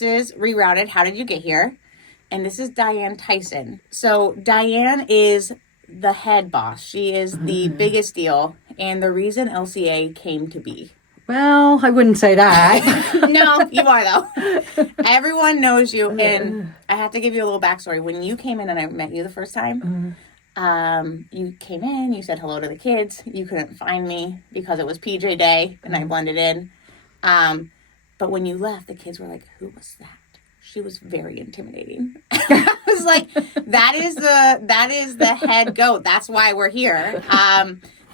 this is Rerouted, How Did You Get Here? And this is Diane Tyson. So Diane is the head boss. She is the biggest deal and the reason LCA came to be. Well, I wouldn't say that. No, you are though. Everyone knows you. And I have to give you a little backstory. When you came in and I met you the first time, you came in, you said hello to the kids. You couldn't find me because it was PJ day and I blended in. But when you left, the kids were like, who was that? She was very intimidating. I was like, that is the head goat. That's why we're here.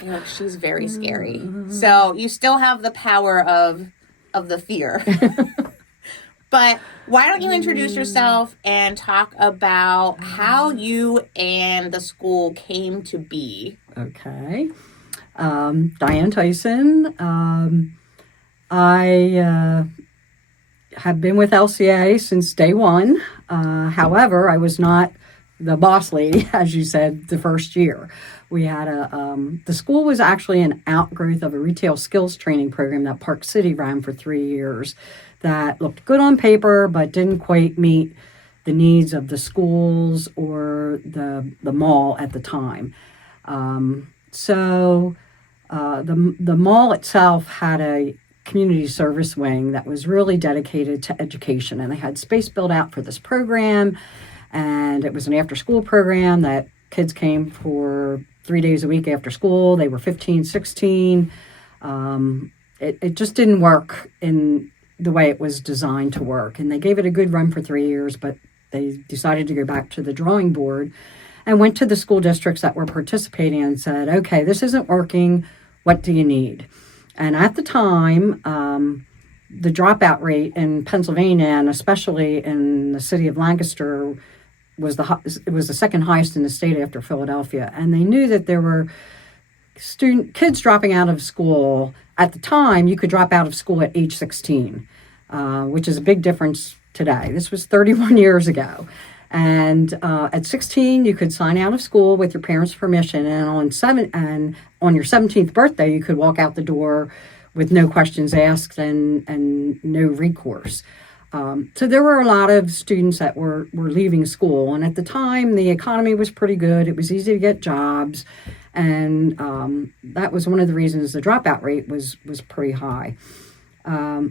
You're like, she's very scary. So you still have the power of the fear. But why don't you introduce yourself and talk about how you and the school came to be? Okay. Diane Tyson. I have been with LCA since day one. However, I was not the boss lady, as you said, the first year. We had the school was actually an outgrowth of a retail skills training program that Park City ran for 3 years that looked good on paper, but didn't quite meet the needs of the schools or the mall at the time. So the mall itself had a community service wing that was really dedicated to education, and they had space built out for this program, and it was an after-school program that kids came for 3 days a week after school. They were 15, 16. It just didn't work in the way it was designed to work, and they gave it a good run for 3 years, but they decided to go back to the drawing board and went to the school districts that were participating and said, okay, this isn't working. What do you need? And at the time, the dropout rate in Pennsylvania, and especially in the city of Lancaster, was the second highest in the state after Philadelphia. And they knew that there were kids dropping out of school. At the time, you could drop out of school at age 16, which is a big difference today. This was 31 years ago. And at 16, you could sign out of school with your parents' permission, and on your 17th birthday, you could walk out the door with no questions asked and no recourse. So there were a lot of students that were leaving school, and at the time, the economy was pretty good. It was easy to get jobs, and that was one of the reasons the dropout rate was pretty high.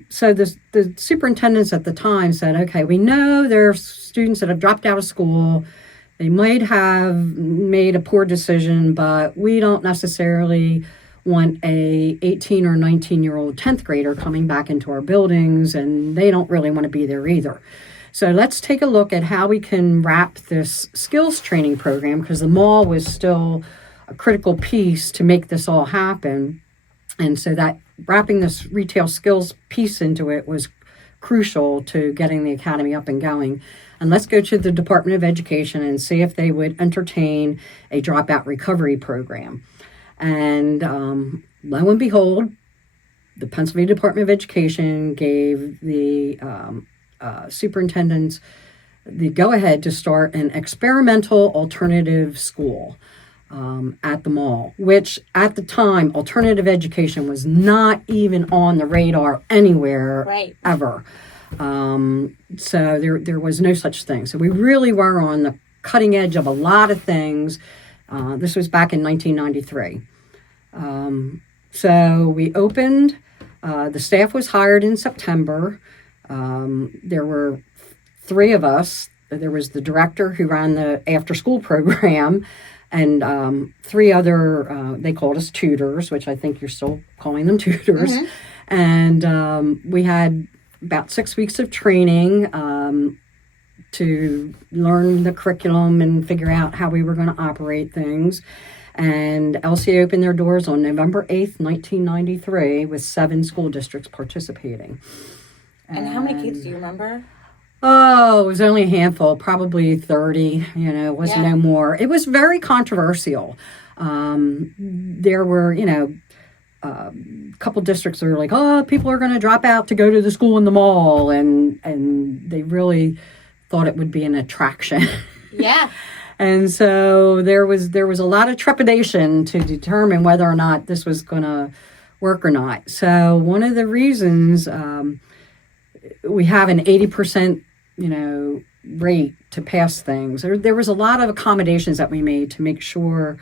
So the superintendents at the time said, okay, we know there are students that have dropped out of school. They might have made a poor decision, but we don't necessarily want a 18 or 19-year-old 10th grader coming back into our buildings, and they don't really want to be there either. So let's take a look at how we can wrap this skills training program, because the mall was still a critical piece to make this all happen. And so that wrapping this retail skills piece into it was crucial to getting the academy up and going. And let's go to the Department of Education and see if they would entertain a dropout recovery program. And lo and behold, the Pennsylvania Department of Education gave the superintendents the go-ahead to start an experimental alternative school at the mall, which at the time, alternative education was not even on the radar anywhere, ever. So there was no such thing. So we really were on the cutting edge of a lot of things. This was back in 1993. So we opened, the staff was hired in September. There were 3 of us. There was the director who ran the after-school program, and 3 other, they called us tutors, which I think you're still calling them tutors. Mm-hmm. And we had about 6 weeks of training to learn the curriculum and figure out how we were going to operate things. And LCA opened their doors on November 8th, 1993, with 7 school districts participating. And how many kids do you remember? Oh, it was only a handful, probably 30, it wasn't no more. It was very controversial. There were, a couple districts that were like, oh, people are going to drop out to go to the school in the mall. And they really thought it would be an attraction. Yeah. And so there was a lot of trepidation to determine whether or not this was going to work or not. So one of the reasons we have an 80%, rate to pass things. There was a lot of accommodations that we made to make sure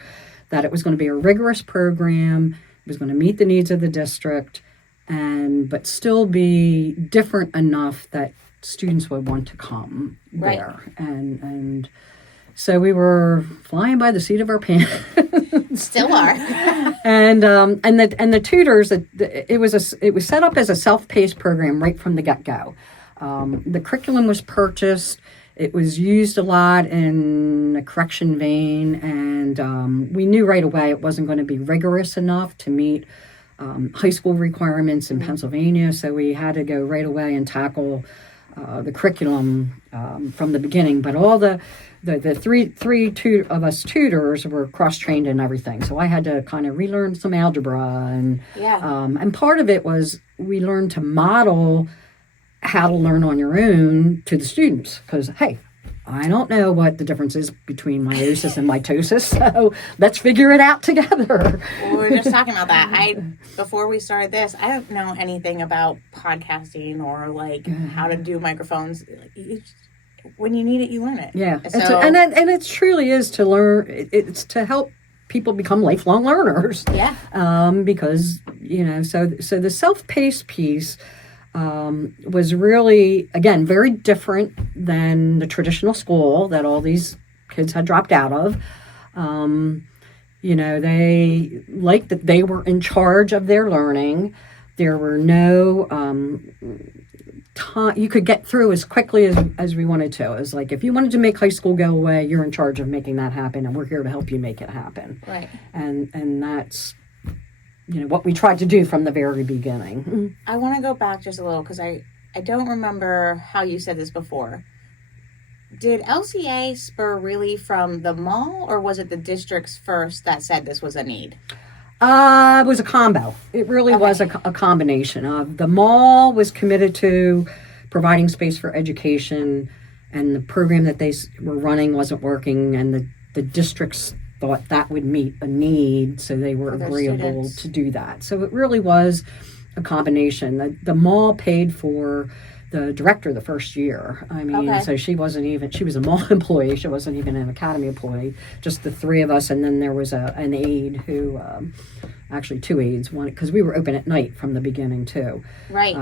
that it was going to be a rigorous program, it was going to meet the needs of the district, but still be different enough that students would want to come there. And so we were flying by the seat of our pants. Still are. and the tutors, it was set up as a self-paced program right from the get-go. The curriculum was purchased. It was used a lot in a correction vein, and we knew right away it wasn't going to be rigorous enough to meet high school requirements in Pennsylvania. So we had to go right away and tackle the curriculum from the beginning. But all the three of us tutors were cross-trained in everything. So I had to kind of relearn some algebra. And part of it was we learned to model how to learn on your own to the students. Because, hey, I don't know what the difference is between meiosis and mitosis, so let's figure it out together. Well, we were just talking about that. Before we started this, I don't know anything about podcasting or like how to do microphones. When you need it, you learn it. Yeah, so, and it truly is to learn. It's to help people become lifelong learners. Yeah. Because so the self-paced piece was really, again, very different than the traditional school that all these kids had dropped out of. They liked that they were in charge of their learning. There were no time. You could get through as quickly as we wanted to. It was like, if you wanted to make high school go away, you're in charge of making that happen, and we're here to help you make it happen. Right. And that's what we tried to do from the very beginning. I want to go back just a little because I don't remember how you said this before. Did LCA spur really from the mall, or was it the districts first that said this was a need? It was a combo. It really was a combination. The mall was committed to providing space for education, and the program that they were running wasn't working, and the districts thought that would meet a need, so they were agreeable to do that. So it really was a combination. The mall paid for the director the first year. I mean, so she was a mall employee. She wasn't even an academy employee. Just the three of us, and then there was an aide who, actually two aides, one because we were open at night from the beginning too. Right.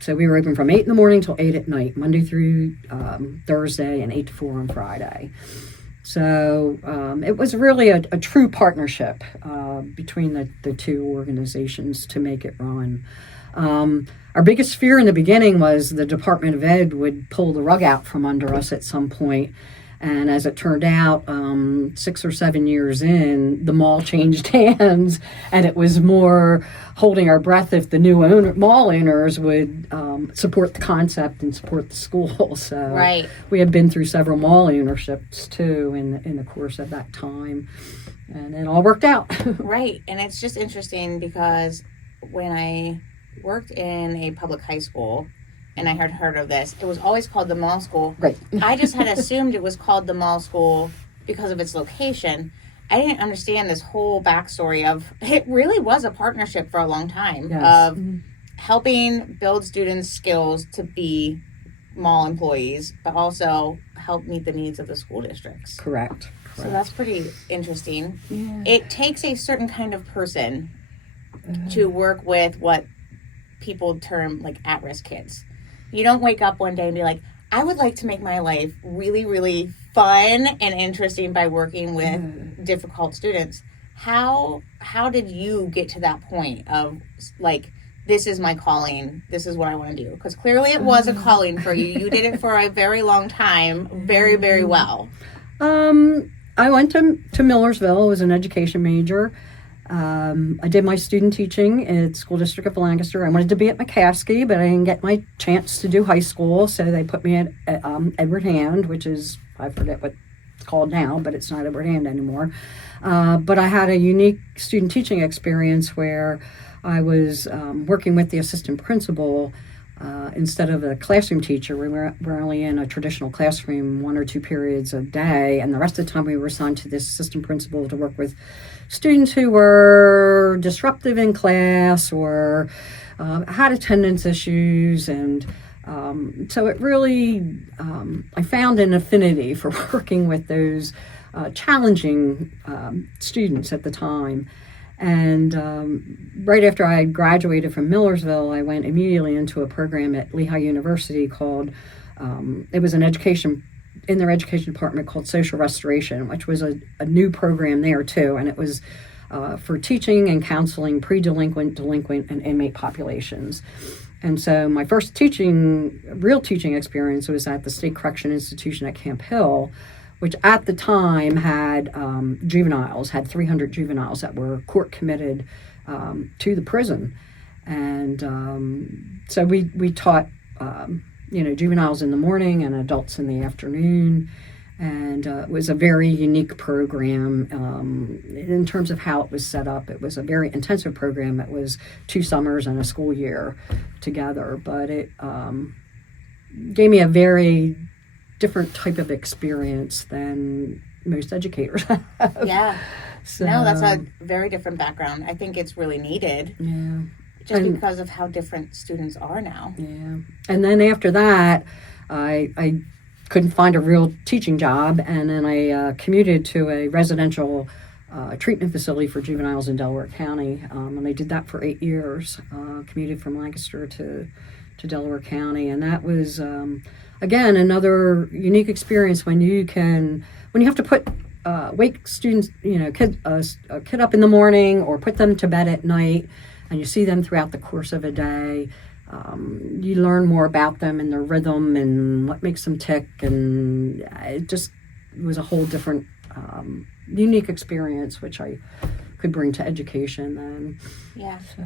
So we were open from 8 a.m. till 8 p.m, Monday through Thursday, and 8 to 4 on Friday. So it was really a true partnership between the two organizations to make it run. Our biggest fear in the beginning was the Department of Ed would pull the rug out from under us at some point. And as it turned out, 6 or 7 years in, the mall changed hands, and it was more holding our breath if the new mall owners would support the concept and support the school. So we had been through several mall ownerships too in the course of that time, and it all worked out. Right, and it's just interesting because when I worked in a public high school, and I had heard of this, it was always called the mall school. Right. I just had assumed it was called the mall school because of its location. I didn't understand this whole backstory of it really was a partnership for a long time of helping build students' skills to be mall employees, but also help meet the needs of the school districts. Correct. So that's pretty interesting. Yeah. It takes a certain kind of person to work with what people term like at-risk kids. You don't wake up one day and be like, I would like to make my life really, really fun and interesting by working with difficult students. How did you get to that point of like, this is my calling, this is what I want to do? Because clearly it was a calling for you. You did it for a very long time, very, very well. I went to Millersville. I was an education major. I did my student teaching at School District of Lancaster. I wanted to be at McCaskey, but I didn't get my chance to do high school, so they put me at Edward Hand, which is, I forget what it's called now, but it's not Edward Hand anymore. But I had a unique student teaching experience where I was working with the assistant principal instead of a classroom teacher. We're only in a traditional classroom 1 or 2 periods a day, and the rest of the time we were assigned to this assistant principal to work with students who were disruptive in class or had attendance issues, and So it really, I found an affinity for working with those challenging students at the time. And right after I graduated from Millersville, I went immediately into a program at Lehigh University called, it was an education, in their education department called Social Restoration, which was a new program there too. And it was for teaching and counseling pre-delinquent, delinquent, and inmate populations. And so my first real teaching experience was at the State Correction Institution at Camp Hill, which at the time had had 300 juveniles that were court committed to the prison. And so we taught, juveniles in the morning and adults in the afternoon. And it was a very unique program in terms of how it was set up. It was a very intensive program. It was 2 summers and a school year together. But it gave me a very different type of experience than most educators have. Yeah. So, no, that's a very different background. I think it's really needed. Yeah. Just because of how different students are now. Yeah. And then after that, I couldn't find a real teaching job, and then I commuted to a residential treatment facility for juveniles in Delaware County, and I did that for 8 years. Commuted from Lancaster to Delaware County, and that was again another unique experience when you have to put wake students, a kid up in the morning or put them to bed at night, and you see them throughout the course of a day. You learn more about them and their rhythm and what makes them tick, and it was a whole different unique experience which I could bring to education then. Yeah. So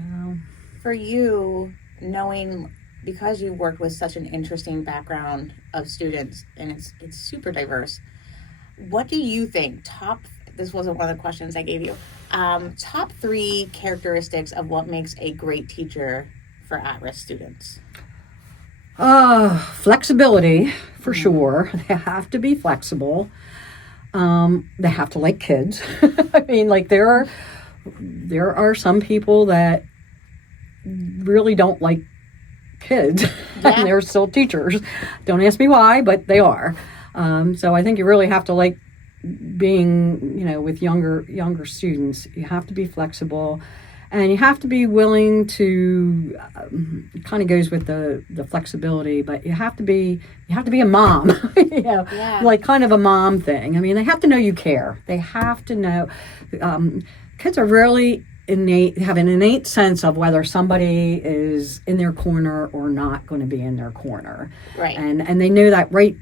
for you, knowing, because you worked with such an interesting background of students and it's super diverse, what do you think this wasn't one of the questions I gave you, top 3 characteristics of what makes a great teacher for at-risk students? Flexibility, for sure. They have to be flexible. They have to like kids. I mean, like there are some people that really don't like kids, Yeah. and they're still teachers. Don't ask me why, but they are. So I think you really have to like being, with younger students. You have to be flexible. And you have to be willing to, it kind of goes with the flexibility, but you have to be a mom, Yeah. like kind of a mom thing. I mean, they have to know you care. They have to know, kids are really have an innate sense of whether somebody is in their corner or not going to be in their corner. Right. And they know that right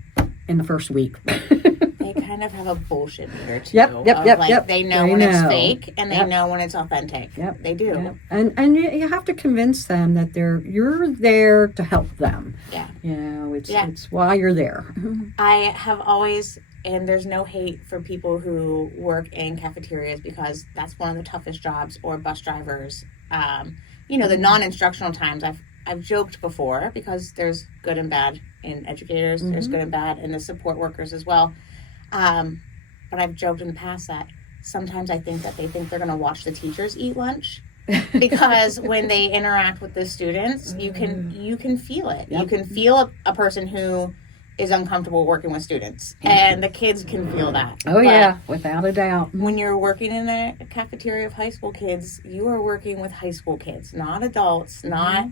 in the first week. They kind of have a bullshit meter too. Yep. They know when it's fake and they know when it's authentic. Yep. They do. Yep. And you have to convince them that you're there to help them. Yeah. It's why you're there. I have always, and there's no hate for people who work in cafeterias because that's one of the toughest jobs, or bus drivers. The non-instructional times, I've joked before, because there's good and bad in educators. Mm-hmm. There's good and bad in the support workers as well. But I've joked in the past that sometimes I think that they think they're going to watch the teachers eat lunch, because when they interact with the students, you can feel it. Yep. You can feel a person who is uncomfortable working with students, and the kids can feel that. Oh, yeah, without a doubt. When you're working in a cafeteria of high school kids, you are working with high school kids, not adults, not,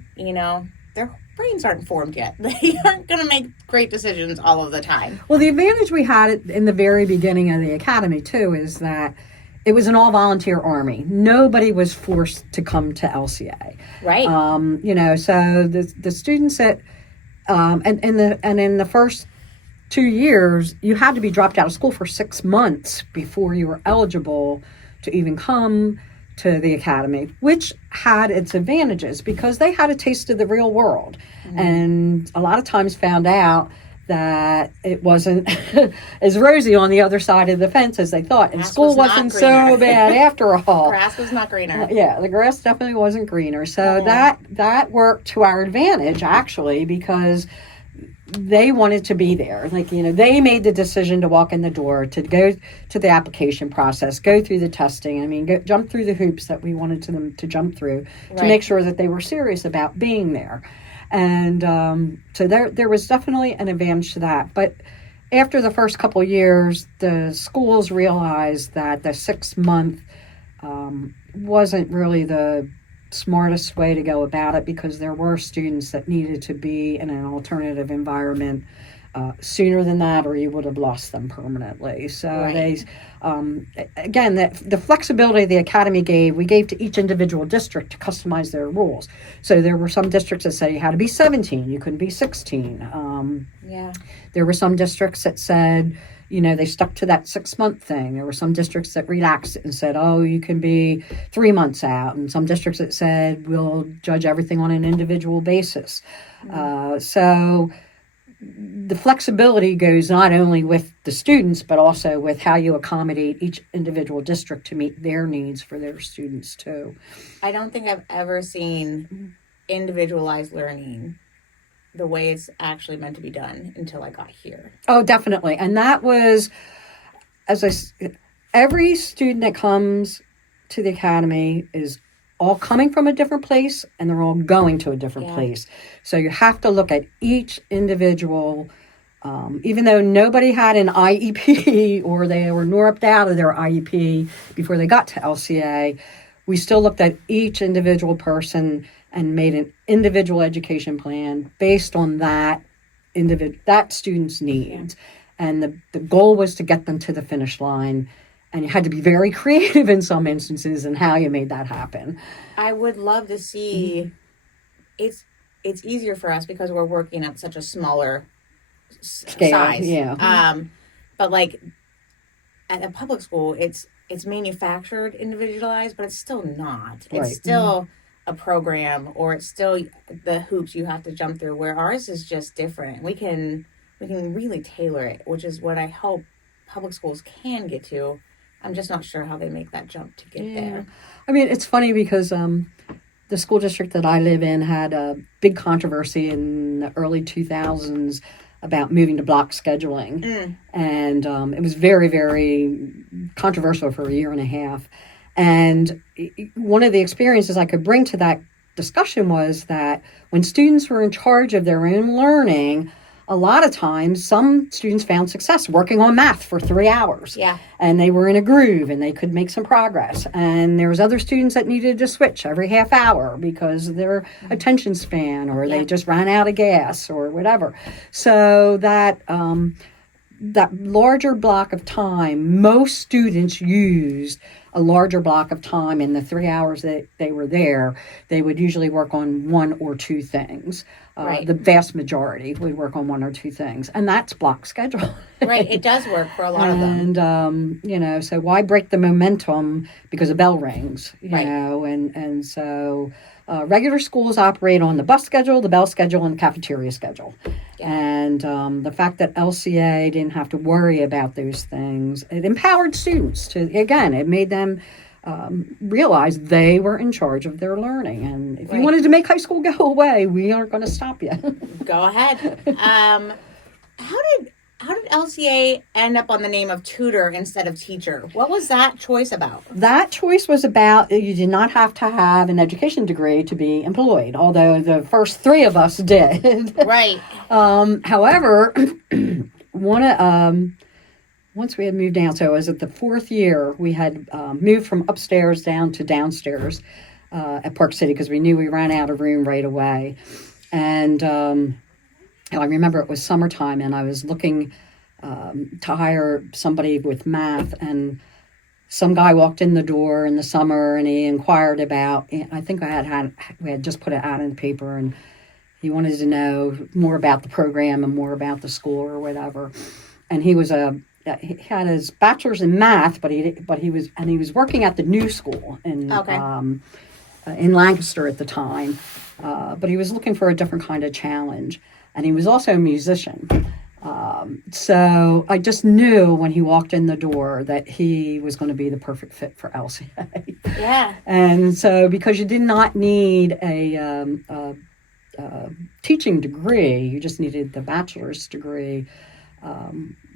their brains aren't formed yet. They aren't going to make great decisions all of the time. Well, the advantage we had in the very beginning of the academy, too, is that it was an all-volunteer army. Nobody was forced to come to LCA. Right. So the students that, and in the first 2 years, you had to be dropped out of school for 6 months before you were eligible to even come to the academy, which had its advantages because they had a taste of the real world. Mm-hmm. And a lot of times found out that it wasn't as rosy on the other side of the fence as they thought. And school wasn't so bad after all. Grass was not greener. The grass definitely wasn't greener. So that worked to our advantage, actually, because they wanted to be there. They made the decision to walk in the door, to go to the application process, go through the testing. I mean, jump through the hoops that we wanted them to jump through to make sure that they were serious about being there. And so there was definitely an advantage to that. But after the first couple of years, the schools realized that the 6 month wasn't really the smartest way to go about it, because there were students that needed to be in an alternative environment sooner than that, or you would have lost them permanently. So Right. again, the flexibility the academy we gave to each individual district to customize their rules. So there were some districts that said you had to be 17, you couldn't be 16. Yeah. There were some districts that said, they stuck to that 6 month thing. There were some districts that relaxed it and said, oh, you can be 3 months out. And some districts that said, we'll judge everything on an individual basis. So the flexibility goes not only with the students, but also with how you accommodate each individual district to meet their needs for their students too. I don't think I've ever seen individualized learning the way it's actually meant to be done until I got here. Oh, definitely. And that was, every student that comes to the academy is all coming from a different place, and they're all going to a different place. So you have to look at each individual, even though nobody had an IEP or they were norped out of their IEP before they got to LCA, we still looked at each individual person and made an individual education plan based on that student's needs. And the goal was to get them to the finish line. And you had to be very creative in some instances in how you made that happen. I would love to see. It's easier for us because we're working at such a smaller Scale, size. Yeah. But like at a public school, it's manufactured, individualized, but it's still not. It's Right. still a program, or it's still the hoops you have to jump through. Where ours is just different. We can really tailor it, which is what I hope public schools can get to. I'm just not sure how they make that jump to get there. I mean, it's funny because the school district that I live in had a big controversy in the early 2000s about moving to block scheduling. And it was very, very controversial for a year and a half. And one of the experiences I could bring to that discussion was that when students were in charge of their own learning, a lot of times some students found success working on math for 3 hours. Yeah. And they were in a groove and they could make some progress. And there was other students that needed to switch every half hour because of their attention span, or they just ran out of gas or whatever. So that larger block of time, most students used a larger block of time in the 3 hours that they were there. They would usually work on one or two things. Right. The vast majority would work on one or two things, and that's block schedule. Right, it does work for a lot of them. And so why break the momentum because a bell rings? You Right. know, and so regular schools operate on the bus schedule, the bell schedule, and the cafeteria schedule. Yeah. And the fact that LCA didn't have to worry about those things, it empowered students to, again, it made them realize they were in charge of their learning. And if you wanted to make high school go away, we aren't going to stop you. Go ahead. How did LCA end up on the name of tutor instead of teacher? What was that choice about? That choice was about you did not have to have an education degree to be employed, although the first three of us did. Right. However, once we had moved down, so it was at the fourth year, we had moved from upstairs down to downstairs at Park City because we knew we ran out of room right away. And I remember it was summertime, and I was looking to hire somebody with math, and some guy walked in the door in the summer, and he inquired about, I think we had just put it out in the paper, and he wanted to know more about the program and more about the school or whatever. And he had his bachelor's in math, but he was working at the new school in Lancaster at the time, but he was looking for a different kind of challenge. And he was also a musician. So I just knew when he walked in the door that he was going to be the perfect fit for LCA. Yeah. And so because you did not need a teaching degree, you just needed the bachelor's degree.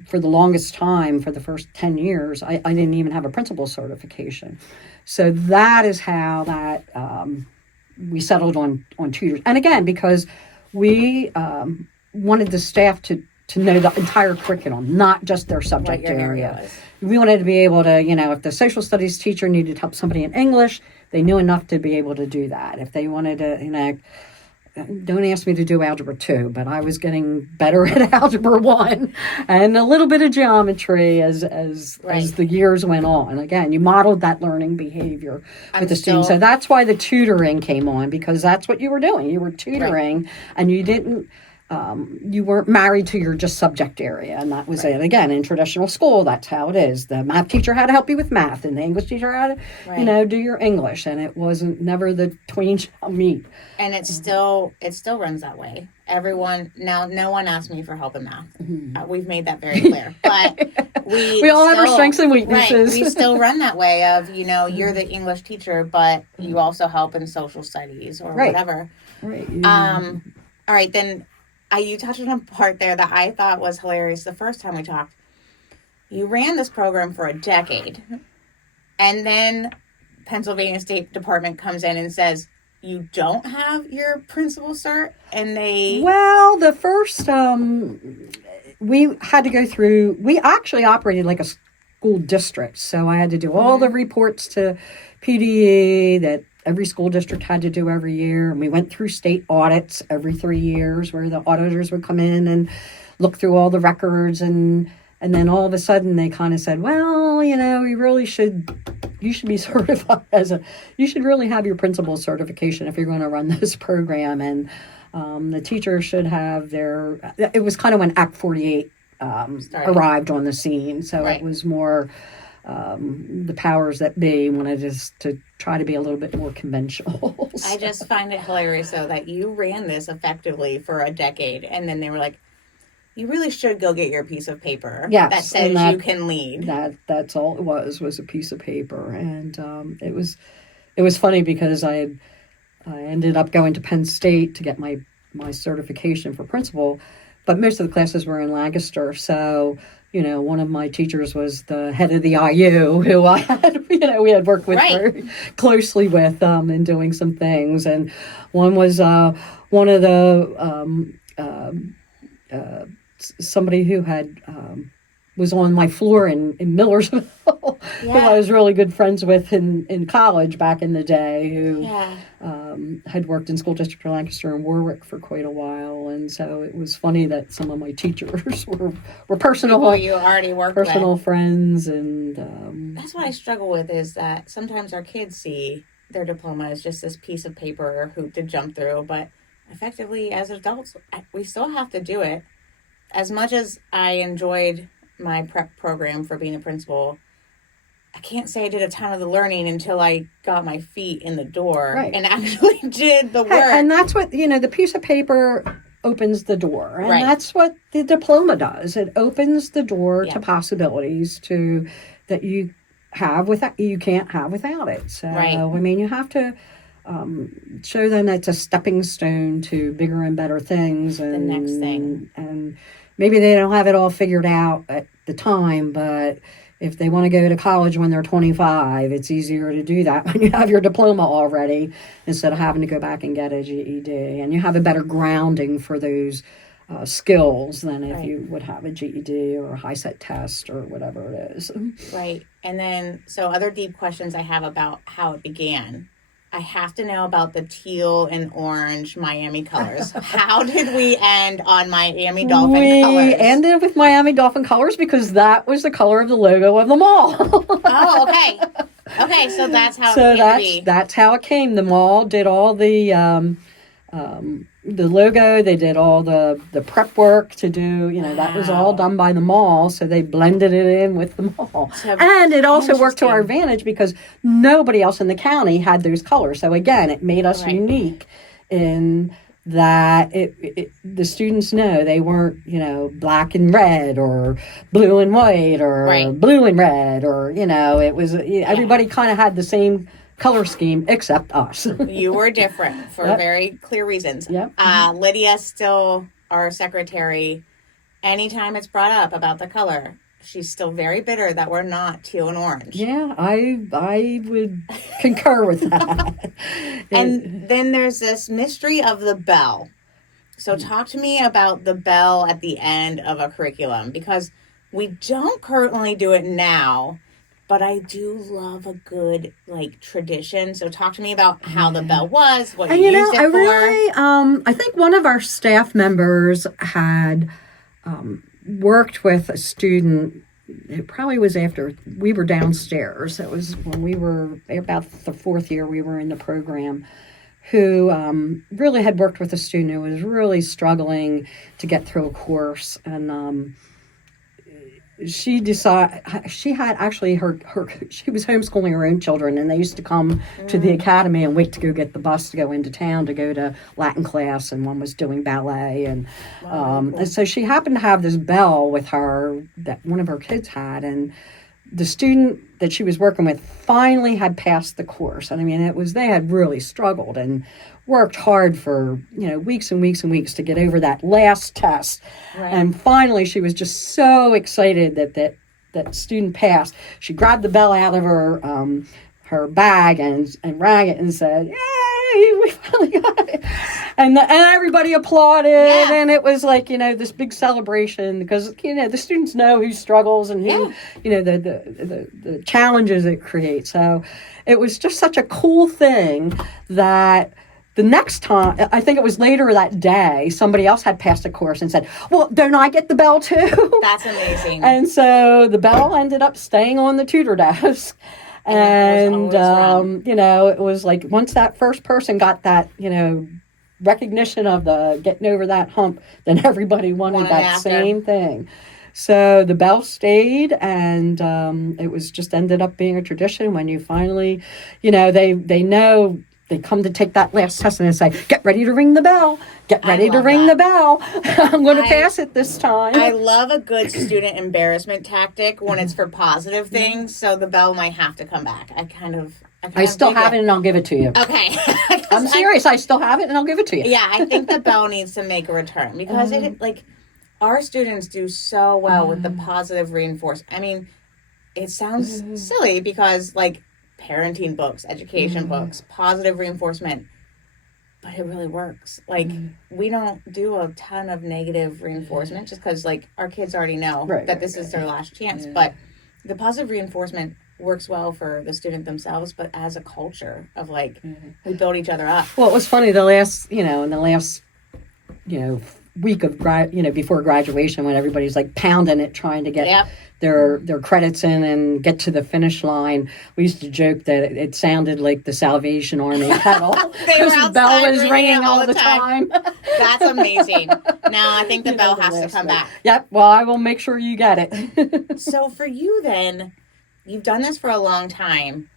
For the longest time, for the first 10 years, I didn't even have a principal certification. So that is how that we settled on tutors. And again, because we wanted the staff to know the entire curriculum, not just their subject What your area area. was. We wanted to be able to, if the social studies teacher needed help somebody in English, they knew enough to be able to do that. If they wanted to, don't ask me to do algebra 2, but I was getting better at algebra 1 and a little bit of geometry as the years went on. Again, you modeled that learning behavior with the students. So that's why the tutoring came on, because that's what you were doing. You were tutoring, and you didn't you weren't married to your just subject area, and that was it. Again, in traditional school, that's how it is. The math teacher had to help you with math, and the English teacher had to, do your English, and it wasn't never the twain shall meet. And it still runs that way. Everyone now, no one asked me for help in math. We've made that very clear. But we all have our strengths and weaknesses. Right, we still run that way of you're the English teacher, but you also help in social studies or whatever. Right. All right, then. You touched on a part there that I thought was hilarious the first time we talked. You ran this program for a decade, and then Pennsylvania State Department comes in and says, you don't have your principal cert, and they... Well, the first, we had to go through, we actually operated like a school district, so I had to do all the reports to PDE that every school district had to do every year. And we went through state audits every 3 years where the auditors would come in and look through all the records. And then all of a sudden they kind of said, well, you should be certified you should really have your principal certification if you're going to run this program. And the teachers should have it was kind of when Act 48 arrived on the scene. So it was more... the powers that be wanted us to try to be a little bit more conventional. I just find it hilarious, though, that you ran this effectively for a decade, and then they were like, you really should go get your piece of paper that says you can lead. That's all it was a piece of paper. And it was funny because I ended up going to Penn State to get my certification for principal, but most of the classes were in Lancaster, so... one of my teachers was the head of the IU, who I had, we had worked with very closely with in doing some things. And one was one of the somebody who had was on my floor in Millersville, who I was really good friends with in college back in the day, who had worked in school district of Lancaster and Warwick for quite a while. And so it was funny that some of my teachers were personal. People you already worked personal with. Friends. And that's what I struggle with, is that sometimes our kids see their diploma as just this piece of paper or hoop to jump through. But effectively, as adults, we still have to do it. As much as I enjoyed my prep program for being a principal, I can't say I did a ton of the learning until I got my feet in the door and actually did the work. And that's what, the piece of paper opens the door. And that's what the diploma does. It opens the door to possibilities that you can't have without it. So, you have to show them that's a stepping stone to bigger and better things. And the next thing. And maybe they don't have it all figured out at the time, but if they want to go to college when they're 25, it's easier to do that when you have your diploma already instead of having to go back and get a GED. And you have a better grounding for those skills than if you would have a GED or a high-set test or whatever it is. Right. And then, so other deep questions I have about how it began. I have to know about the teal and orange Miami colors. How did we end on Miami Dolphin colors? We ended with Miami Dolphin colors because that was the color of the logo of the mall. Oh, okay. Okay, so that's how it came to be. That's how it came. The mall did all the logo. They did all the prep work to do, that was all done by the mall. So they blended it in with the mall. So, and it also worked to our advantage because nobody else in the county had those colors. So again, it made us unique in that the students know they weren't, black and red or blue and white or blue and red or, it was, everybody kind of had the same color scheme except us. You were different for very clear reasons. Yep. Lydia, still our secretary, anytime it's brought up about the color, she's still very bitter that we're not teal and orange. Yeah, I would concur with that. And then there's this mystery of the bell. So talk to me about the bell at the end of a curriculum, because we don't currently do it now, but I do love a good like tradition. So talk to me about how the bell was, what And you you know, used it I for. really, I think one of our staff members had worked with a student. It probably was after we were downstairs. It was when we were about the 4th year we were in the program, who really had worked with a student who was really struggling to get through a course. And she decided, she had actually she was homeschooling her own children, and they used to come to the academy and wait to go get the bus to go into town to go to Latin class, and one was doing ballet. And so she happened to have this bell with her that one of her kids had, and the student that she was working with finally had passed the course. And I mean, they had really struggled and worked hard for, weeks and weeks and weeks to get over that last test. Right. And finally, she was just so excited that student passed. She grabbed the bell out of her bag and rang it and said, "Yay, we finally got it." And everybody applauded. Yeah. And it was like, this big celebration because, the students know who struggles and who, the challenges it creates. So it was just such a cool thing that the next time, I think it was later that day, somebody else had passed a course and said, "Well, don't I get the bell too?" That's amazing. And so the bell ended up staying on the tutor desk. And, it was like once that first person got that, recognition of the getting over that hump, then everybody wanted that after. same thing. So the bell stayed, and it was just ended up being a tradition when you finally, they know. They come to take that last test and they say, "Get ready to ring the bell. Get ready to ring the bell. I'm going to pass it this time." I love a good student embarrassment tactic when it's for positive things. So the bell might have to come back. I still have it and I'll give it to you. Okay. I'm serious. I still have it and I'll give it to you. Yeah, I think the bell needs to make a return because our students do so well with the positive reinforcement. I mean, it sounds silly because parenting books, education books, positive reinforcement, but it really works. We don't do a ton of negative reinforcement just because our kids already know that this is their last chance. But the positive reinforcement works well for the student themselves, but as a culture of we build each other up. Well, it was funny in the last week of before graduation when everybody's pounding it trying to get their credits in and get to the finish line. We used to joke that it sounded like the Salvation Army pedal because the bell was ringing all the time. That's amazing. Now I think the bell has to come back. Yep. Well, I will make sure you get it. So for you then, you've done this for a long time.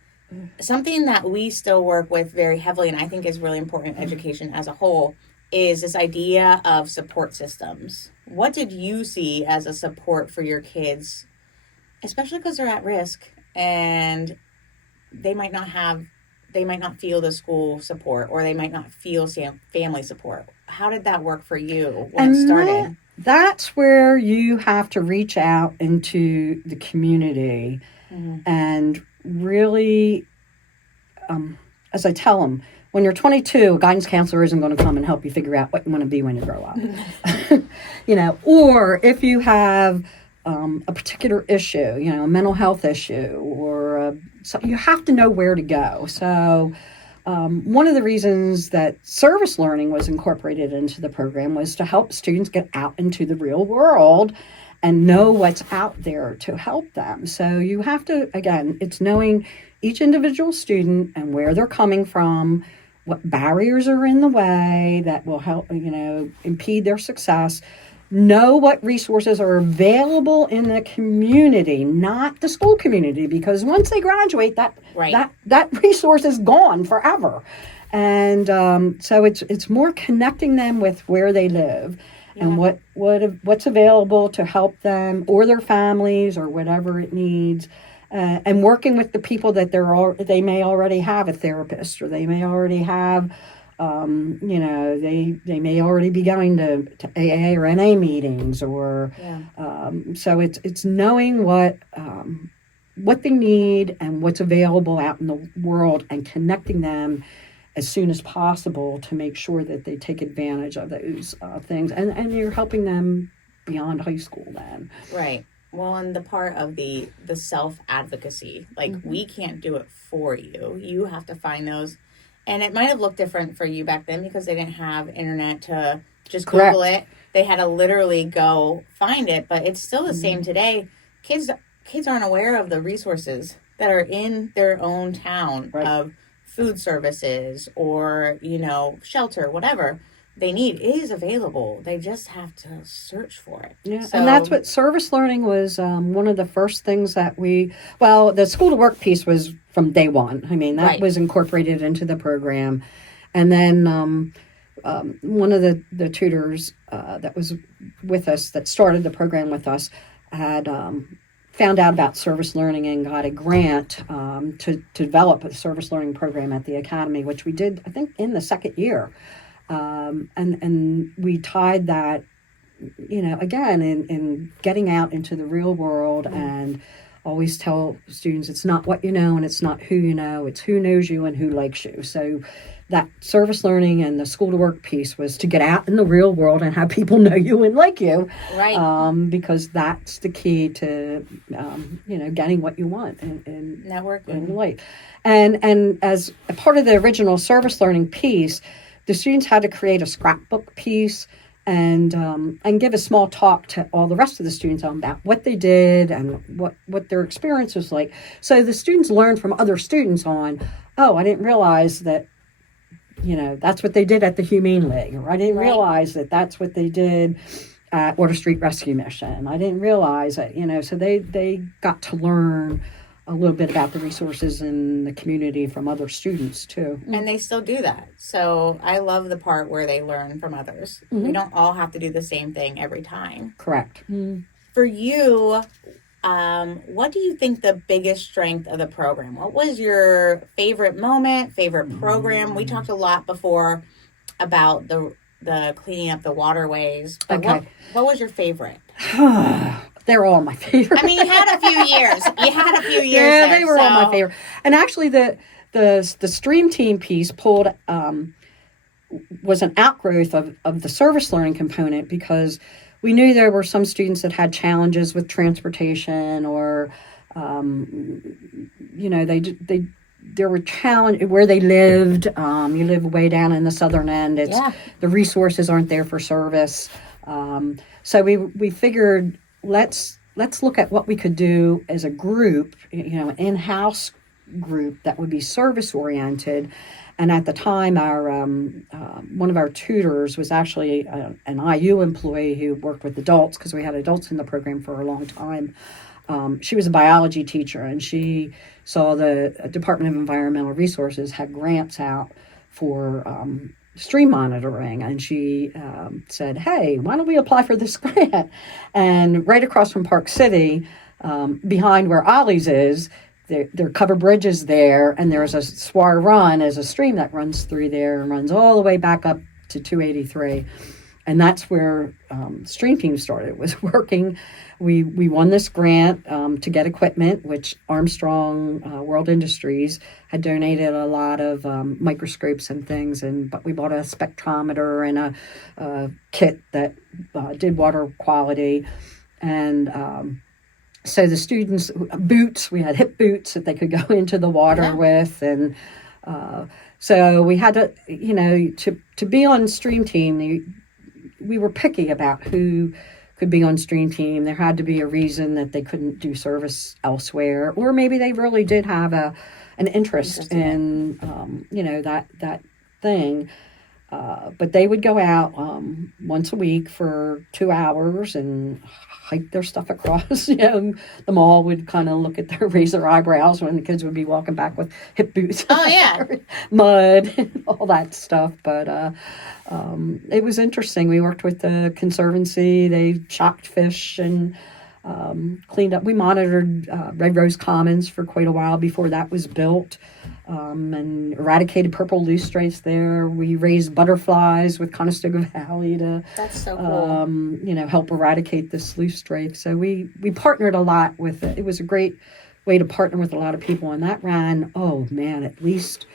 Something that we still work with very heavily and I think is really important in education as a whole is this idea of support systems. What did you see as a support for your kids, especially because they're at risk and they might not feel the school support or they might not feel family support? How did that work for you when it started? That's where you have to reach out into the community and really, as I tell them, when you're 22, a guidance counselor isn't going to come and help you figure out what you want to be when you grow up. Or if you have a particular issue, a mental health issue, or so you have to know where to go. So one of the reasons that service learning was incorporated into the program was to help students get out into the real world and know what's out there to help them. So you have to, again, it's knowing each individual student and where they're coming from, what barriers are in the way that will help, impede their success. Know what resources are available in the community, not the school community, because once they graduate, that resource is gone forever. And so it's more connecting them with where they live and what's available to help them or their families or whatever it needs. And working with the people that they may already have a therapist, or they may already have, they may already be going to AA or NA meetings, or so it's knowing what they need and what's available out in the world and connecting them as soon as possible to make sure that they take advantage of those things. And you're helping them beyond high school then. Right. Well, and the part of the self-advocacy, like we can't do it for you. You have to find those. And it might have looked different for you back then because they didn't have internet to just Correct. Google it. They had to literally go find it, but it's still the same today. Kids aren't aware of the resources that are in their own town of food services or, shelter, whatever they need is available. They just have to search for it. Yeah, and that's what service learning was. One of the first things that the school to work piece was from day one. I mean, that was incorporated into the program. And then one of the tutors that was with us, that started the program with us, had found out about service learning and got a grant to develop a service learning program at the academy, which we did, I think, in the second year. And we tied that, again, in getting out into the real world and always tell students it's not what you know and it's not who you know, it's who knows you and who likes you. So that service learning and the school to work piece was to get out in the real world and have people know you and like you. Right. Because that's the key to, getting what you want in networking in life. And as a part of the original service learning piece, the students had to create a scrapbook piece and give a small talk to all the rest of the students about what they did and what their experience was like. So the students learned from other students on, I didn't realize that, that's what they did at the Humane League, or I didn't realize that that's what they did at Water Street Rescue Mission. I didn't realize that, so they got to learn a little bit about the resources in the community from other students too. And they still do that. So I love the part where they learn from others. We don't all have to do the same thing every time. Correct. For you, what do you think the biggest strength of the program? What was your favorite moment, favorite program? We talked a lot before about the cleaning up the waterways. But what was your favorite? They're all my favorite. I mean, you had a few years. Yeah, they were all my favorite. And actually, the stream team piece was an outgrowth of the service learning component, because we knew there were some students that had challenges with transportation, or there were challenges where they lived. You live way down in the southern end. The resources aren't there for service. So we figured, let's look at what we could do as a group, an in-house group that would be service oriented. And at the time, our one of our tutors was actually an IU employee who worked with adults, because we had adults in the program for a long time. She was a biology teacher, and she saw the Department of Environmental Resources had grants out for stream monitoring, and she said, hey, why don't we apply for this grant? And right across from Park City, behind where Ollie's is, there are covered bridges there, and there's a Swar Run as a stream that runs through there and runs all the way back up to 283. And that's where Stream Team started, was working. We won this grant to get equipment, which Armstrong World Industries had donated a lot of microscopes and things, but we bought a spectrometer and a kit that did water quality. And so the students, boots, we had hip boots that they could go into the water with. And so we had to be on Stream Team, we were picky about who could be on Stream Team. There had to be a reason that they couldn't do service elsewhere, or maybe they really did have an interest in that thing. But they would go out once a week for 2 hours and hike their stuff across. The mall would kind of look at their raise their eyebrows when the kids would be walking back with hip boots. Oh yeah, mud, and all that stuff. But it was interesting. We worked with the Conservancy. They shocked fish and cleaned up. We monitored Red Rose Commons for quite a while before that was built. And eradicated purple loosestrife there. We raised butterflies with Conestoga Valley to that's so cool. Help eradicate this loosestrife. So we partnered a lot with it. It was a great way to partner with a lot of people, and that ran, at least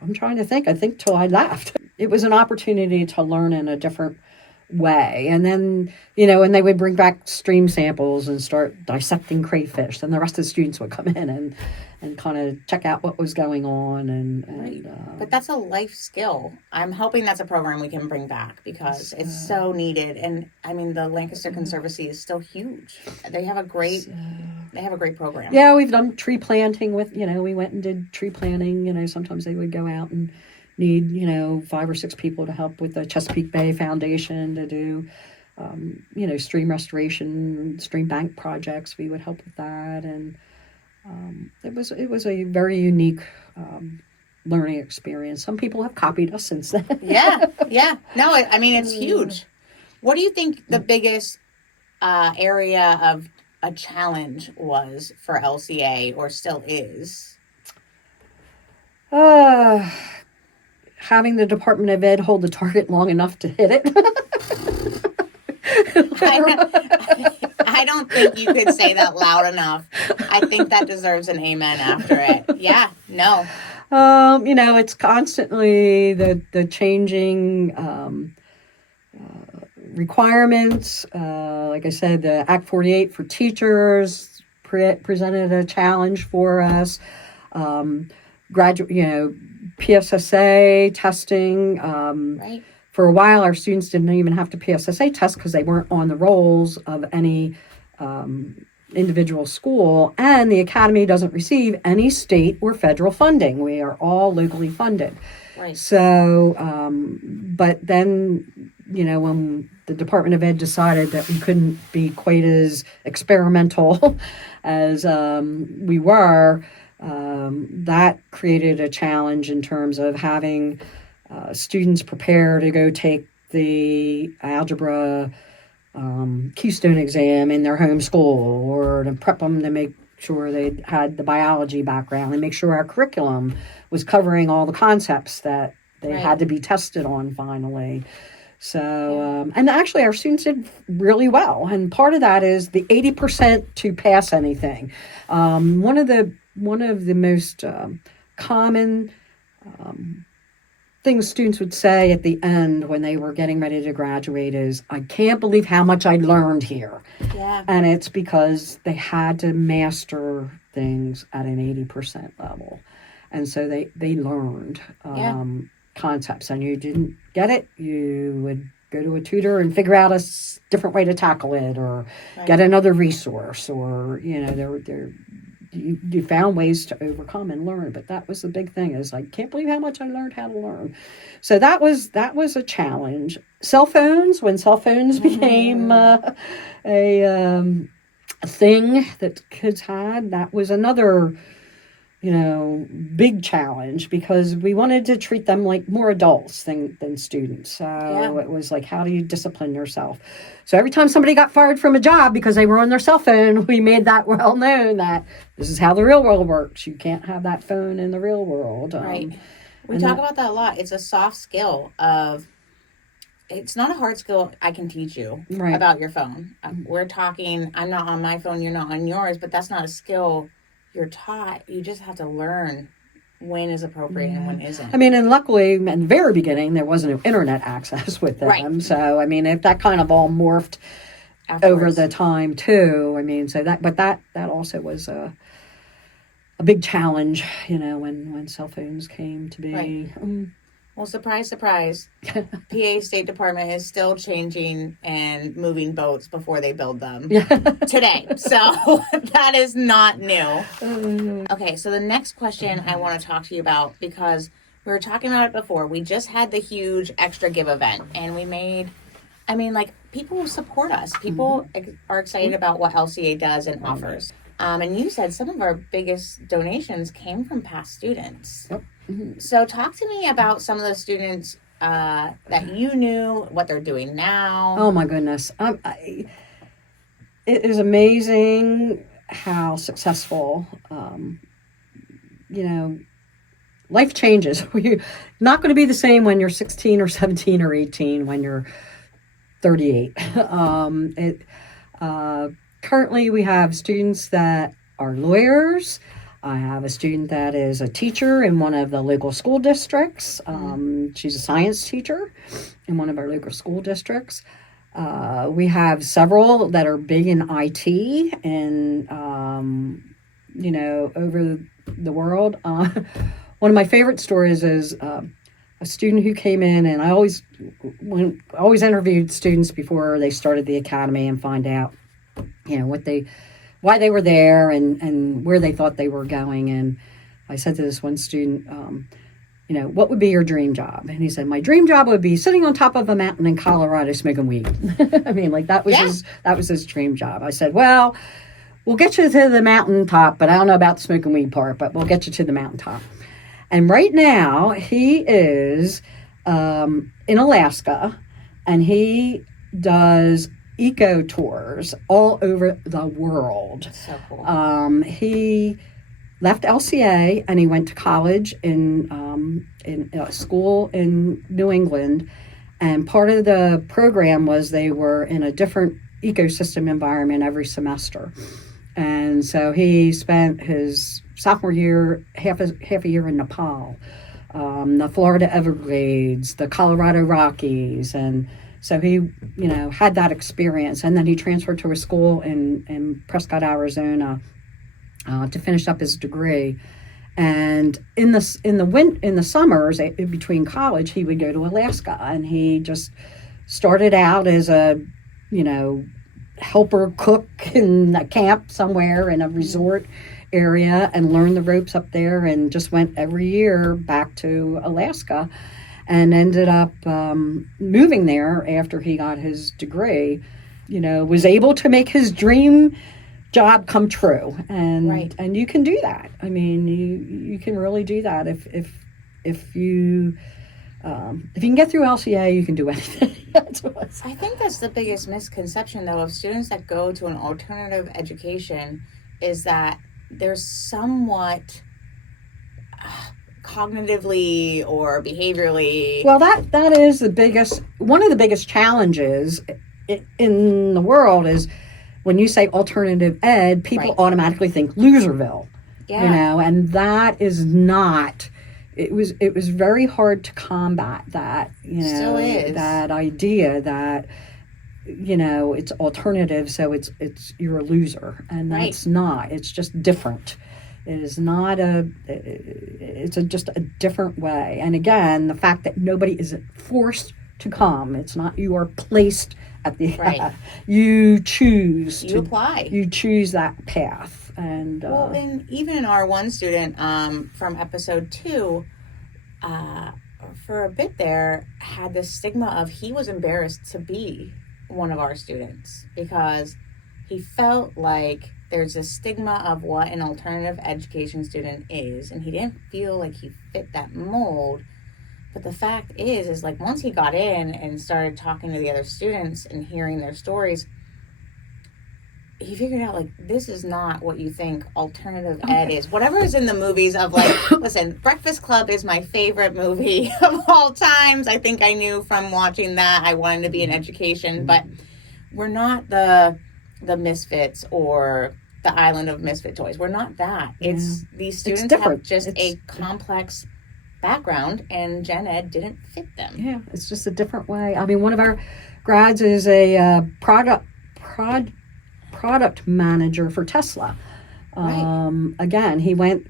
I'm trying to think. I think till I left. It was an opportunity to learn in a different way. And then, and they would bring back stream samples and start dissecting crayfish. Then the rest of the students would come in and kind of check out what was going on. But that's a life skill. I'm hoping that's a program we can bring back because it's so needed. And I mean, the Lancaster Conservancy is still huge. They have a great program. Yeah, we've done tree planting with, we went and did tree planting. Sometimes they would go out and need, 5 or 6 people to help with the Chesapeake Bay Foundation to do, stream restoration, stream bank projects. We would help with that. And it was a very unique learning experience. Some people have copied us since then. Yeah. No, I mean, it's huge. What do you think the biggest area of a challenge was for LCA or still is? Having the Department of Ed hold the target long enough to hit it. I don't think you could say that loud enough. I think that deserves an amen after it. Yeah, no. It's constantly the changing requirements. Like I said, the Act 48 for teachers presented a challenge for us. PSSA testing. Right. For a while, our students didn't even have to PSSA test because they weren't on the rolls of any individual school. And the Academy doesn't receive any state or federal funding. We are all locally funded. Right. So, but then, when the Department of Ed decided that we couldn't be quite as experimental as we were, that created a challenge in terms of having students prepare to go take the algebra Keystone exam in their home school, or to prep them to make sure they had the biology background and make sure our curriculum was covering all the concepts that they had to be tested on finally. So, and actually our students did really well. And part of that is the 80% to pass anything. One of the most common things students would say at the end when they were getting ready to graduate is, I can't believe how much I learned here. Yeah. And it's because they had to master things at an 80% level. And so they learned concepts. And you didn't get it, you would go to a tutor and figure out a different way to tackle it, or get another resource, or, you found ways to overcome and learn. But that was the big thing, is I can't believe how much I learned how to learn. So that was a challenge. Cell phones, when cell phones became a thing that kids had, that was another big challenge, because we wanted to treat them like more adults than students. So it was like, how do you discipline yourself? So every time somebody got fired from a job because they were on their cell phone, we made that well known that this is how the real world works. You can't have that phone in the real world. Right. We talk about that a lot. It's a soft skill it's not a hard skill I can teach you about your phone. We're talking, I'm not on my phone, you're not on yours, but that's not a skill you're taught. You just have to learn when is appropriate and when isn't. I mean, and luckily, in the very beginning, there wasn't no internet access with them. Right. So, I mean, if that kind of all morphed over the time too. I mean, so that also was a big challenge, when cell phones came to be. Right. Well, surprise, surprise. PA State Department is still changing and moving boats before they build them today. So that is not new. Okay, so the next question I want to talk to you about, because we were talking about it before. We just had the huge extra give event, and we made, people support us. People are excited about what LCA does and offers. And you said some of our biggest donations came from past students. Yep. So talk to me about some of the students that you knew, what they're doing now. Oh my goodness. It is amazing how successful, life changes. You're not going to be the same when you're 16 or 17 or 18 when you're 38. Currently we have students that are lawyers. I have a student that is a teacher in one of the local school districts. She's a science teacher in one of our local school districts. We have several that are big in IT and, over the world. One of my favorite stories is a student who came in, and I always interviewed students before they started the academy and find out, why they were there and where they thought they were going. And I said to this one student, what would be your dream job? And he said, my dream job would be sitting on top of a mountain in Colorado smoking weed. I mean, that was his dream job. I said, well, we'll get you to the mountaintop, but I don't know about the smoking weed part, but we'll get you to the mountaintop. And right now he is in Alaska, and he does eco tours all over the world. So cool. He left LCA and he went to college in a school in New England, and part of the program was they were in a different ecosystem environment every semester. And so he spent his sophomore year half a year in Nepal, the Florida Everglades, the Colorado Rockies, and so he, had that experience. And then he transferred to a school in Prescott, Arizona, to finish up his degree. And in the summers between college, he would go to Alaska, and he just started out as a, helper cook in a camp somewhere in a resort area and learned the ropes up there, and just went every year back to Alaska. And ended up moving there after he got his degree, was able to make his dream job come true. And right. And you can do that. I mean, you can really do that if you can get through LCA, you can do anything. I think that's the biggest misconception, though, of students that go to an alternative education, is that they're somewhat cognitively or behaviorally. Well, that is one of the biggest challenges in the world is when you say alternative ed, people automatically think Loserville, and that is not. It was very hard to combat that, Still is. that idea that, it's alternative, so it's you're a loser, and that's not. It's just different. It is not just a different way. And again, the fact that nobody is forced to come. It's not you are placed at the you choose to apply. You choose that path. And and even in our one student from episode 2, for a bit there, had this stigma of he was embarrassed to be one of our students because he felt like there's a stigma of what an alternative education student is, and he didn't feel like he fit that mold. But the fact is like once he got in and started talking to the other students and hearing their stories, he figured out like this is not what you think alternative ed is. Whatever is in the movies of like, listen, Breakfast Club is my favorite movie of all times. I think I knew from watching that I wanted to be in education, but we're not the Misfits or the Island of Misfit Toys. We're not that. It's these students have just a complex background, and gen ed didn't fit them. Yeah, it's just a different way. I mean, one of our grads is a product manager for Tesla. Again, he went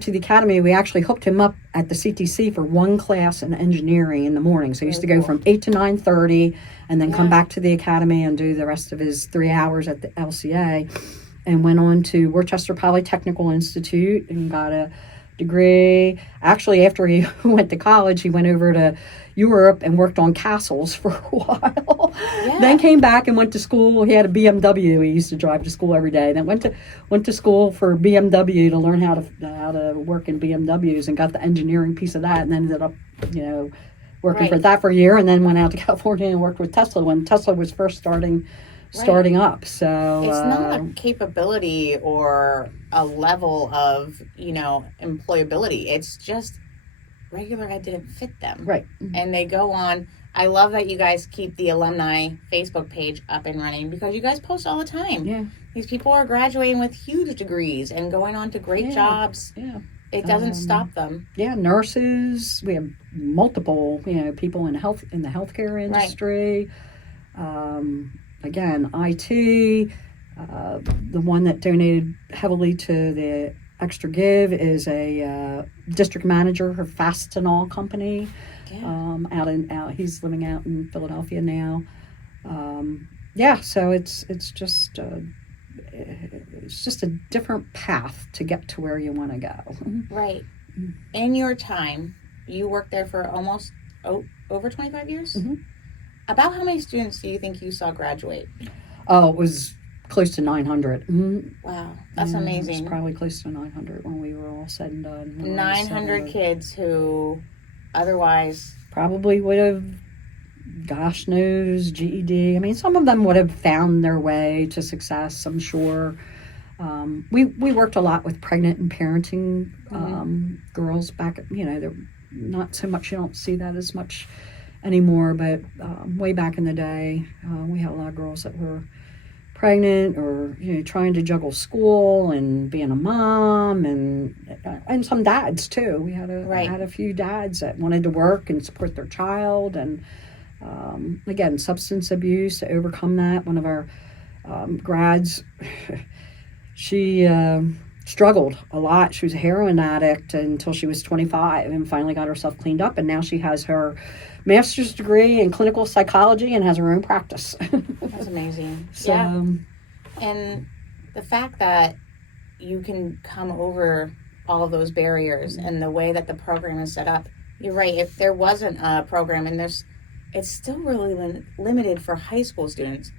to the academy. We actually hooked him up at the CTC for one class in engineering in the morning. So he used to go from 8 to 9:30 and then come back to the academy and do the rest of his 3 hours at the LCA, and went on to Worcester Polytechnical Institute and got a degree. Actually, after he went to college, he went over to Europe and worked on castles for a while. Then came back and went to school. He had a BMW. He used to drive to school every day. Then went to school for BMW to learn how to work in BMWs, and got the engineering piece of that, and then ended up, working for that for a year, and then went out to California and worked with Tesla when Tesla was first starting up. So it's not a capability or a level of employability. It's just regular ed didn't fit them, right? And they go on I love that you guys keep the alumni Facebook page up and running because you guys post all the time. Yeah. These people are graduating with huge degrees and going on to great jobs. Yeah. It doesn't stop them. Yeah, nurses. We have multiple, people in the healthcare industry. Right. Again, IT. The one that donated heavily to the Extra Give is a district manager, her Fastenal company. Yeah. He's living out in Philadelphia now. So it's just a different path to get to where you want to go. Right. In your time, you worked there for almost over 25 years? Mm-hmm. About how many students do you think you saw graduate? Oh, it was close to 900. Mm-hmm. Wow, that's amazing. It was probably close to 900 when we were all said and done. 900 kids who otherwise probably would have, gosh knows, GED. I mean, some of them would have found their way to success, I'm sure. We worked a lot with pregnant and parenting girls back, they're not so much, you don't see that as much anymore, but way back in the day, we had a lot of girls that were pregnant or trying to juggle school and being a mom, and some dads too. We had a few dads that wanted to work and support their child, and again, substance abuse, to overcome that. One of our grads, she struggled a lot. She was a heroin addict until she was 25 and finally got herself cleaned up, and now she has her master's degree in clinical psychology and has her own practice. That's amazing. So, yeah. And the fact that you can come over all of those barriers and the way that the program is set up, you're right. If there wasn't a program, and it's still really limited for high school students,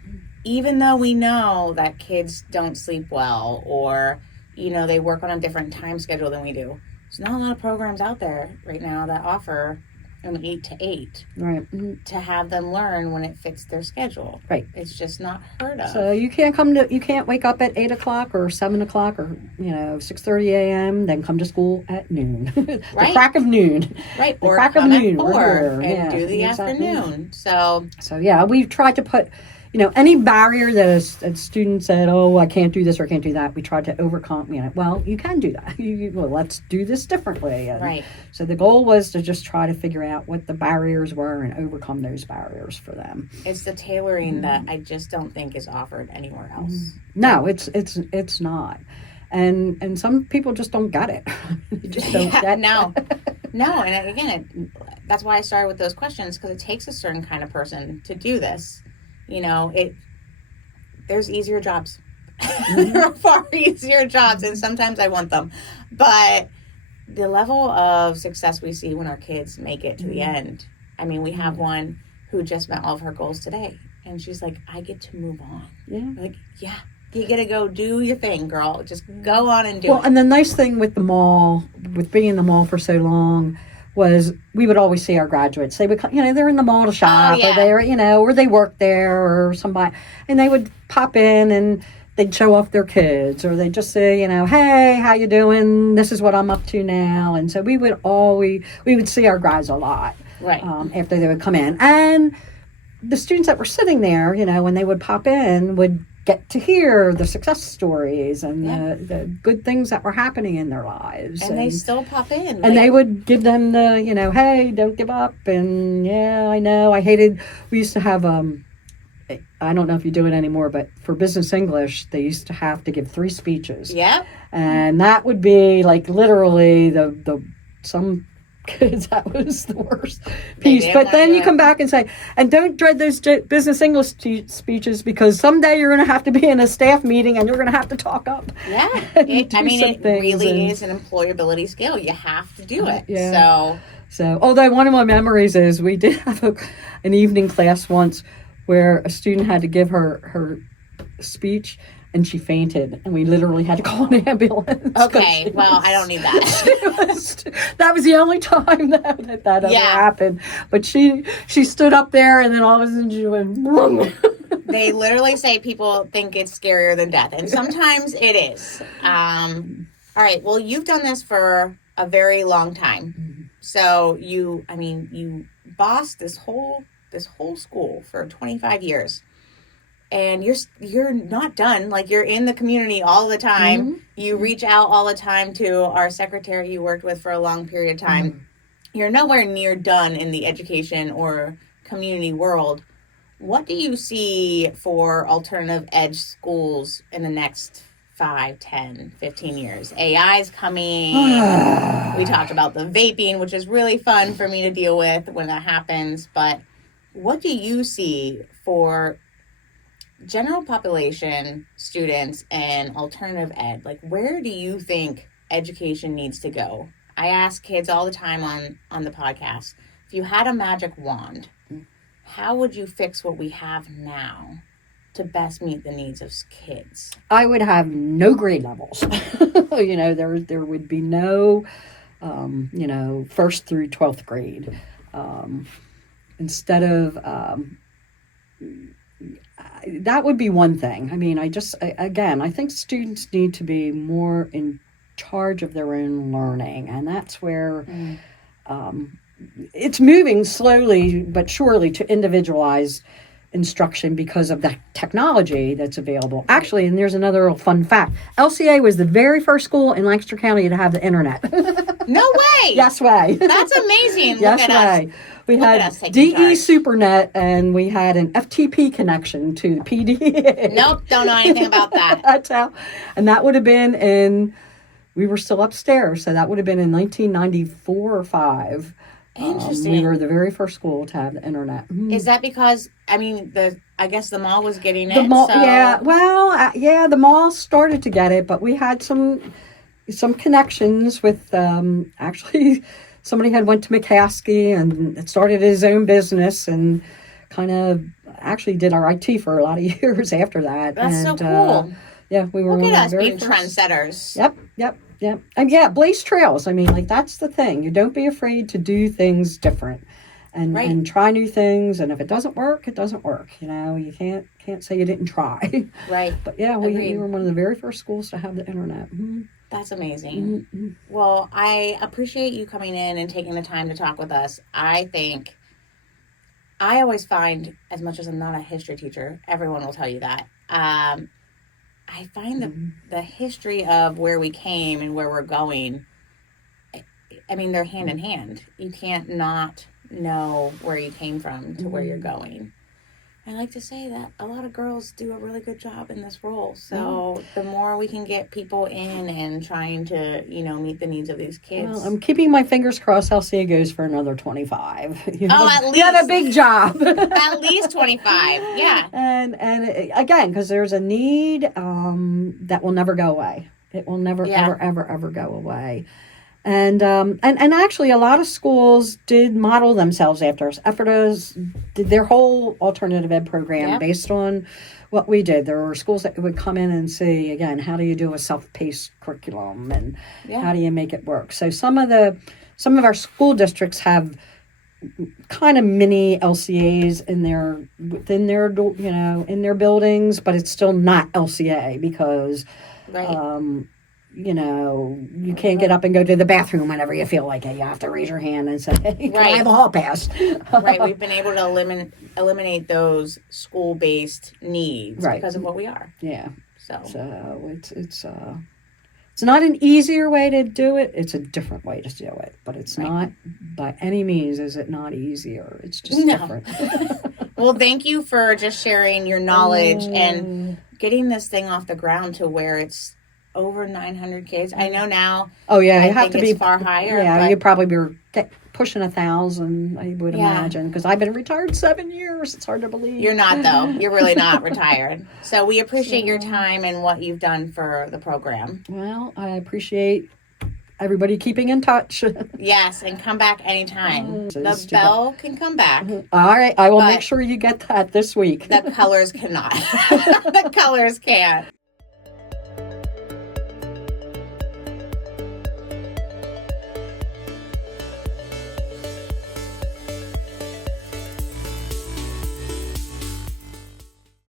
even though we know that kids don't sleep well or, they work on a different time schedule than we do. There's not a lot of programs out there right now that offer an 8 to 8, right? To have them learn when it fits their schedule, right? It's just not heard of. So you can't wake up at 8 o'clock or 7 o'clock or 6:30 a.m. then come to school at noon, the crack of noon, right? The or crack come of noon, at 4 and do the afternoon. So yeah, we've tried to put. Any barrier that a student said, oh, I can't do this or I can't do that, we tried to overcome, well, you can do that. Let's do this differently. And right. So the goal was to just try to figure out what the barriers were and overcome those barriers for them. It's the tailoring that I just don't think is offered anywhere else. No, it's not. And some people just don't get it. They just don't get it. No, and again, that's why I started with those questions, because it takes a certain kind of person to do this. There's easier jobs. There are far easier jobs, and sometimes I want them. But the level of success we see when our kids make it to the end. I mean, we have one who just met all of her goals today, and she's like, I get to move on. Yeah. Like, yeah. You get to go do your thing, girl. Just go on and do it. Well, and the nice thing with the mall, with being in the mall for so long, was we would always see our graduates. They would, they're in the mall to shop, or they're, or they work there, or somebody, and they would pop in and they'd show off their kids, or they'd just say, hey, how you doing? This is what I'm up to now. And so we would see our grads a lot, right? After they would come in, and the students that were sitting there, when they would pop in, would get to hear the success stories and the good things that were happening in their lives. And they still pop in. And they would give them the, hey, don't give up. And yeah, I know. We used to have, I don't know if you do it anymore, but for business English, they used to have to give 3 speeches. Yeah. And that would be like literally some kids, that was the worst piece. But then you come back and say, and don't dread those business English speeches, because someday you're going to have to be in a staff meeting and you're going to have to talk up. Yeah. It really is an employability skill. You have to do it. Yeah. So although one of my memories is we did have an evening class once where a student had to give her speech, and she fainted, and we literally had to call an ambulance. Okay, well, I don't need that. That was the only time that ever happened. But she stood up there, and then all of a sudden she went, vroom. They literally say people think it's scarier than death, and sometimes it is. All right, well, you've done this for a very long time. Mm-hmm. So you bossed this whole this whole school for 25 years. And you're not done. Like, you're in the community all the time. You reach out all the time to our secretary you worked with for a long period of time. You're nowhere near done in the education or community world. What do you see for alternative ed schools in the next 5, 10, 15 years? AI's coming. We talked about the vaping, which is really fun for me to deal with when that happens. But what do you see for general population students and alternative ed? Like, where do you think education needs to go? I ask kids all the time on the podcast, if you had a magic wand, how would you fix what we have now to best meet the needs of kids? I would have no grade levels. There would be no, first through 12th grade. Instead of, that would be one thing. I mean, I think students need to be more in charge of their own learning. And that's where it's moving slowly but surely to individualized instruction because of the technology that's available. Actually, and there's another little fun fact. LCA was the very first school in Lancaster County to have the internet. No way! Yes way. That's amazing. Yes Look at way. us. We had DE SuperNet, and we had an FTP connection to the PDA. Nope, don't know anything about that. That's how. And that would have been we were still upstairs, so that would have been in 1994 or 5. Interesting. We were the very first school to have the internet. Is that because, I guess the mall was getting it? The mall, so... yeah. Well, the mall started to get it, but we had some connections with, actually, somebody had went to McCaskey and started his own business and kind of actually did our IT for a lot of years after that. That's so cool. We were Look at us being first. Trendsetters. Yep. And blaze trails. I mean, like, that's the thing. You don't be afraid to do things different and try new things. And if it doesn't work, it doesn't work. You can't say you didn't try. Right. But we were one of the very first schools to have the internet. That's amazing. Well, I appreciate you coming in and taking the time to talk with us. I always find, as much as I'm not a history teacher, everyone will tell you that, I find the history of where we came and where we're going, they're hand in hand. You can't not know where you came from to where you're going. I like to say that a lot of girls do a really good job in this role. So the more we can get people in and trying to, meet the needs of these kids. Well, I'm keeping my fingers crossed LCA goes for another 25. At least. You have a big job. At least 25, yeah. And again, because there's a need that will never go away. It will never, ever go away. And actually, a lot of schools did model themselves after us. Ephrata's did their whole alternative ed program based on what we did. There were schools that would come in and see, again, how do you do a self-paced curriculum and how do you make it work? So some of our school districts have kind of mini LCAs within their buildings, but it's still not LCA because you can't get up and go to the bathroom whenever you feel like it. You have to raise your hand and say, hey, can I have a hall pass? Right. We've been able to eliminate those school-based needs because of what we are. Yeah. So it's not an easier way to do it. It's a different way to do it. But it's not, by any means, is it not easier. It's just different. Well, thank you for just sharing your knowledge and getting this thing off the ground to where it's over 900 kids. I know now. Oh yeah, I you have think to it's be far higher. Yeah, you'd probably be pushing 1,000. I would imagine because I've been retired 7 years. It's hard to believe. You're not though. You're really not retired. So we appreciate your time and what you've done for the program. Well, I appreciate everybody keeping in touch. Yes, and come back anytime. The bell can come back. All right, I will make sure you get that this week. The colors cannot. The colors can't.